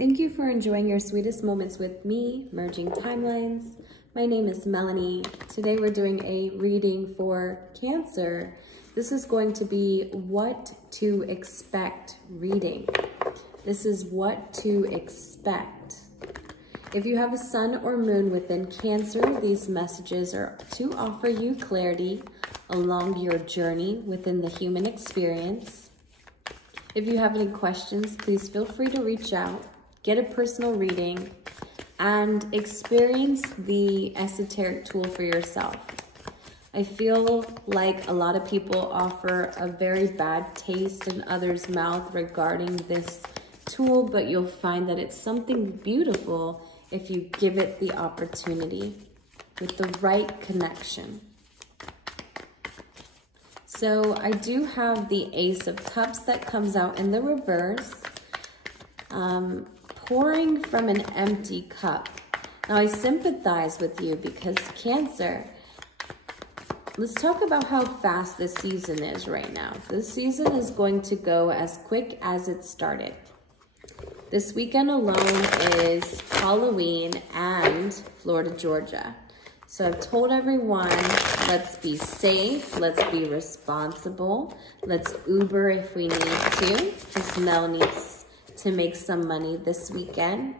Thank you for enjoying your sweetest moments with me, Merging Timelines. My name is Melanie. Today we're doing a reading for Cancer. This is going to be what to expect reading. This is what to expect. If you have a sun or moon within Cancer, these messages are to offer you clarity along your journey within the human experience. If you have any questions, please feel free to reach out, get a personal reading, and experience the esoteric tool for yourself. I feel like a lot of people offer a very bad taste in others' mouth regarding this tool, but you'll find that it's something beautiful if you give it the opportunity with the right connection. So I do have the Ace of Cups that comes out in the reverse, pouring from an empty cup. Now I sympathize with you because Cancer, let's talk about how fast this season is right now. This season is going to go as quick as it started. This weekend alone is Halloween and Florida, Georgia. So I've told everyone, let's be safe, let's be responsible, let's Uber if we need to, because Mel needs to make some money this weekend.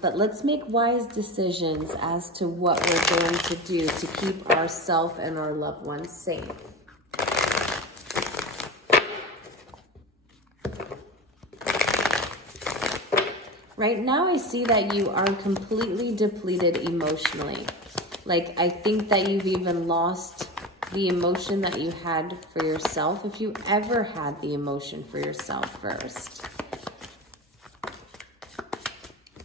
But let's make wise decisions as to what we're going to do to keep ourselves and our loved ones safe. Right now, I see that you are completely depleted emotionally. Like, I think that you've even lost the emotion that you had for yourself, if you ever had the emotion for yourself first.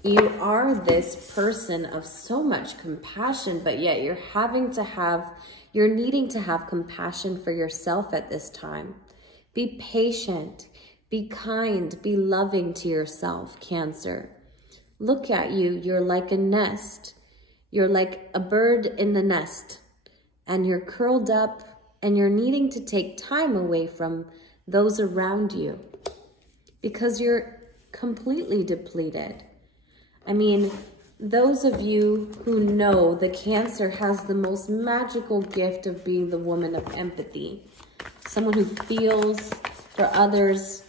You are this person of so much compassion, but yet you're needing to have compassion for yourself at this time. Be patient. Be kind, be loving to yourself, Cancer. Look at you, you're like a nest. You're like a bird in the nest, and you're curled up and you're needing to take time away from those around you because you're completely depleted. I mean, those of you who know the Cancer has the most magical gift of being the woman of empathy, someone who feels for others,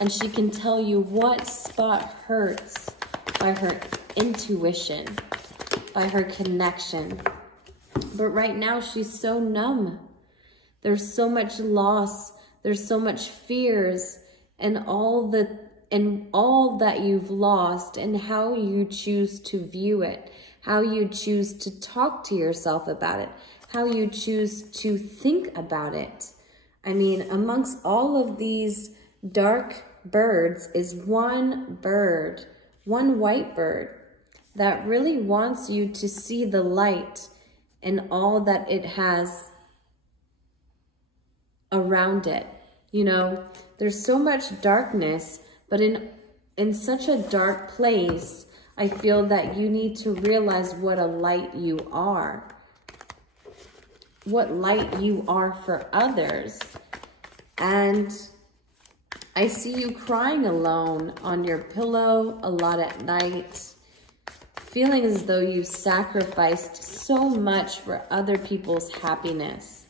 and she can tell you what spot hurts by her intuition, by her connection. But right now, she's so numb. There's so much loss. There's so much fears and all that you've lost, and how you choose to view it, how you choose to talk to yourself about it, how you choose to think about it. I mean, amongst all of these dark birds is one bird, one white bird that really wants you to see the light in all that it has around it. You know, there's so much darkness, but in such a dark place, I feel that you need to realize what a light you are, what light you are for others. And I see you crying alone on your pillow a lot at night, feeling as though you've sacrificed so much for other people's happiness,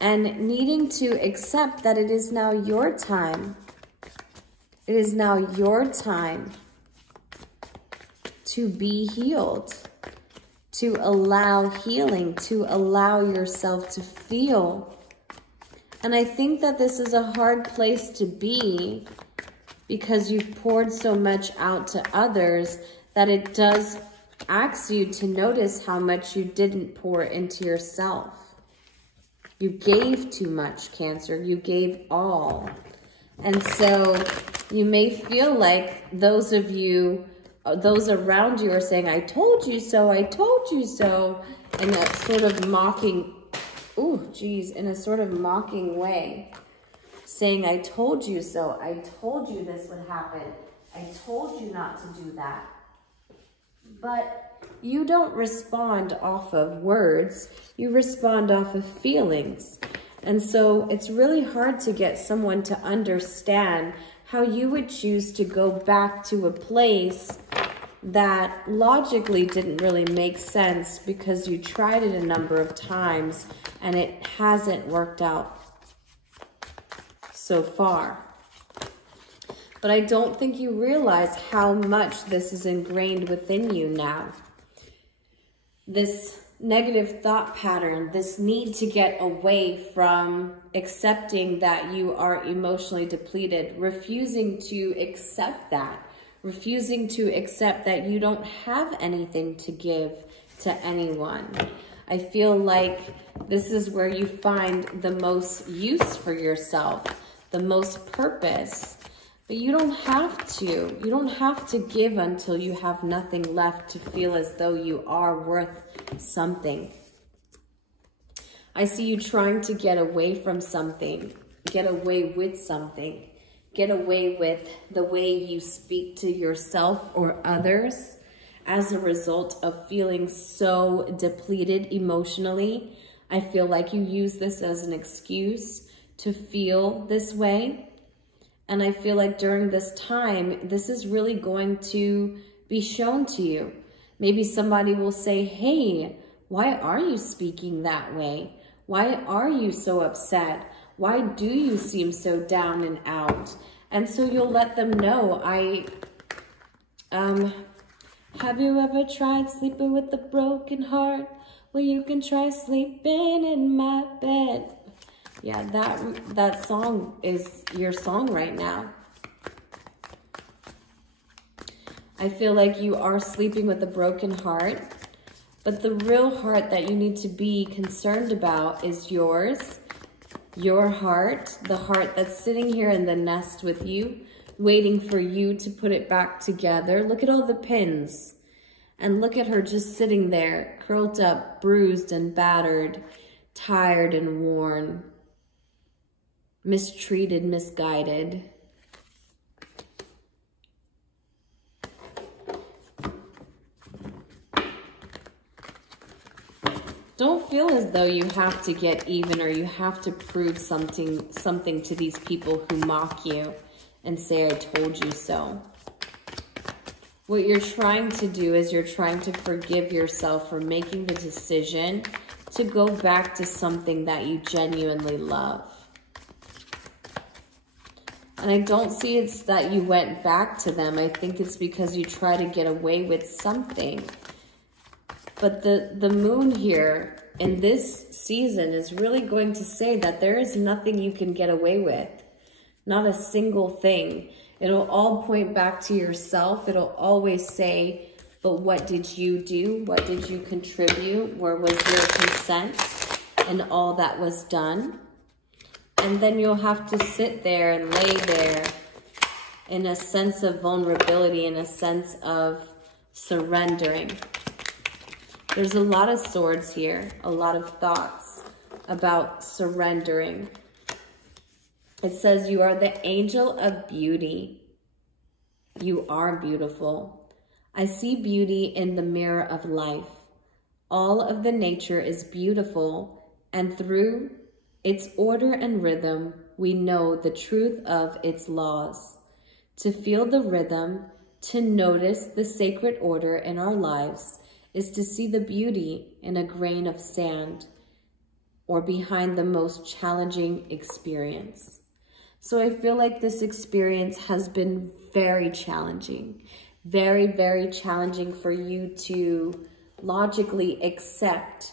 and needing to accept that it is now your time. It is now your time to be healed, to allow healing, to allow yourself to feel. And I think that this is a hard place to be because you've poured so much out to others that it does ask you to notice how much you didn't pour into yourself. You gave too much, Cancer. You gave all. And so you may feel like those of you, those around you are saying, I told you so, I told you so, in that sort of mocking, in a sort of mocking way, saying, I told you so, I told you this would happen, I told you not to do that. But you don't respond off of words, you respond off of feelings. And so it's really hard to get someone to understand how you would choose to go back to a place that logically didn't really make sense because you tried it a number of times and it hasn't worked out so far. But I don't think you realize how much this is ingrained within you now. This negative thought pattern, this need to get away from accepting that you are emotionally depleted, refusing to accept that, refusing to accept that you don't have anything to give to anyone. I feel like this is where you find the most use for yourself, the most purpose. But you don't have to. You don't have to give until you have nothing left to feel as though you are worth something. I see you trying to get away from something, get away with something, get away with the way you speak to yourself or others as a result of feeling so depleted emotionally. I feel like you use this as an excuse to feel this way. And I feel like during this time, this is really going to be shown to you. Maybe somebody will say, hey, why are you speaking that way? Why are you so upset? Why do you seem so down and out? And so you'll let them know, have you ever tried sleeping with a broken heart? Well, you can try sleeping in my bed. Yeah, that song is your song right now. I feel like you are sleeping with a broken heart, but the real heart that you need to be concerned about is yours, your heart, the heart that's sitting here in the nest with you, waiting for you to put it back together. Look at all the pins, and look at her just sitting there, curled up, bruised and battered, tired and worn. Mistreated, misguided. Don't feel as though you have to get even or you have to prove something to these people who mock you and say, I told you so. What you're trying to do is you're trying to forgive yourself for making the decision to go back to something that you genuinely love. And I don't see it's that you went back to them. I think it's because you try to get away with something. But the moon here in this season is really going to say that there is nothing you can get away with. Not a single thing. It'll all point back to yourself. It'll always say, but what did you do? What did you contribute? Where was your consent in all that was done? And then you'll have to sit there and lay there in a sense of vulnerability, in a sense of surrendering. There's a lot of swords here, a lot of thoughts about surrendering. It says you are the angel of beauty. You are beautiful. I see beauty in the mirror of life. All of the nature is beautiful, and through its order and rhythm, we know the truth of its laws. To feel the rhythm, to notice the sacred order in our lives, is to see the beauty in a grain of sand or behind the most challenging experience. So I feel like this experience has been very challenging, very, very challenging for you to logically accept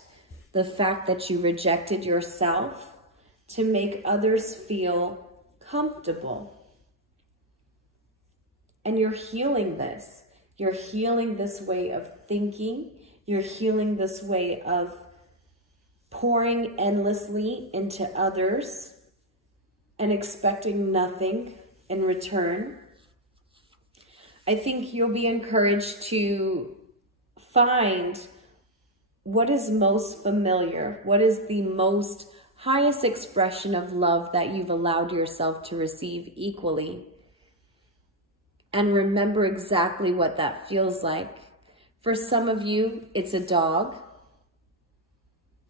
the fact that you rejected yourself to make others feel comfortable. And you're healing this. You're healing this way of thinking. You're healing this way of pouring endlessly into others and expecting nothing in return. I think you'll be encouraged to find what is most familiar, what is the most highest expression of love that you've allowed yourself to receive equally. And remember exactly what that feels like. For some of you, it's a dog.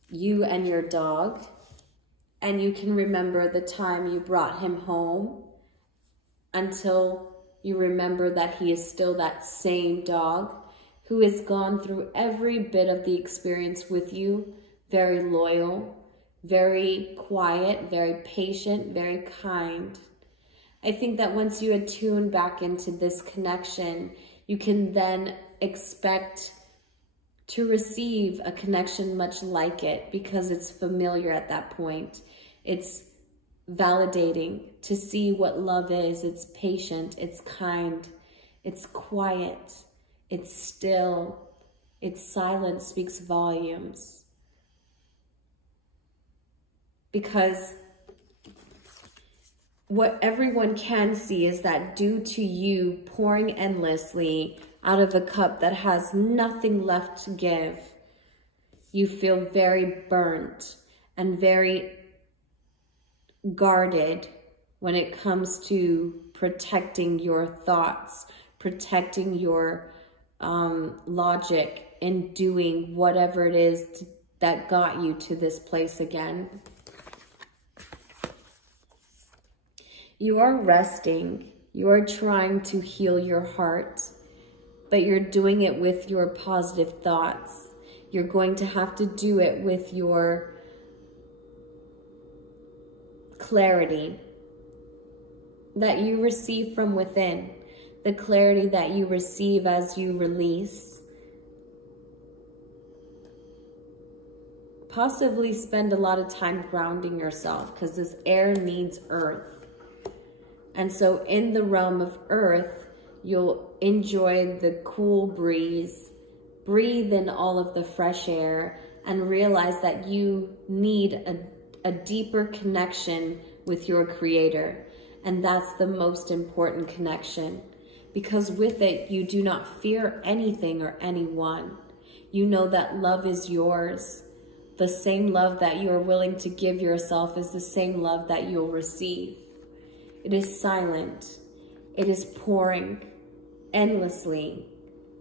You and your dog. and you can remember the time you brought him home, until you remember that he is still that same dog who has gone through every bit of the experience with you, very loyal, very quiet, very patient, very kind. I think that once you attune back into this connection, you can then expect to receive a connection much like it, because it's familiar at that point. It's validating to see what love is. It's patient, it's kind, it's quiet, it's still, its silence speaks volumes. Because what everyone can see is that due to you pouring endlessly out of a cup that has nothing left to give, you feel very burnt and very guarded when it comes to protecting your thoughts, protecting your logic in doing whatever it is that got you to this place again. You are resting. You are trying to heal your heart, but you're doing it with your positive thoughts. You're going to have to do it with your clarity that you receive from within, the clarity that you receive as you release. Possibly spend a lot of time grounding yourself, because this air needs earth. And so in the realm of earth, you'll enjoy the cool breeze, breathe in all of the fresh air, and realize that you need a deeper connection with your creator. And that's the most important connection, because with it, you do not fear anything or anyone. You know that love is yours. The same love that you are willing to give yourself is the same love that you'll receive. It is silent. It is pouring endlessly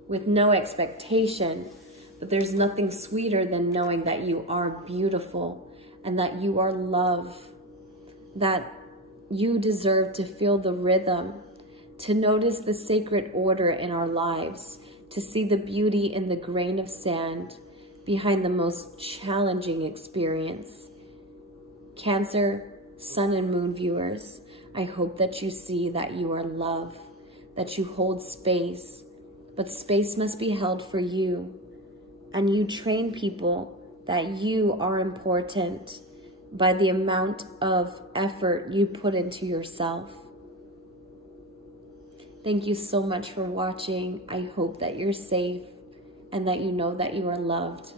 with no expectation. But there's nothing sweeter than knowing that you are beautiful and that you are love, that you deserve to feel the rhythm, to notice the sacred order in our lives, to see the beauty in the grain of sand behind the most challenging experience. Cancer, Sun and Moon viewers, I hope that you see that you are love, that you hold space, but space must be held for you. And you train people that you are important by the amount of effort you put into yourself. Thank you so much for watching. I hope that you're safe and that you know that you are loved.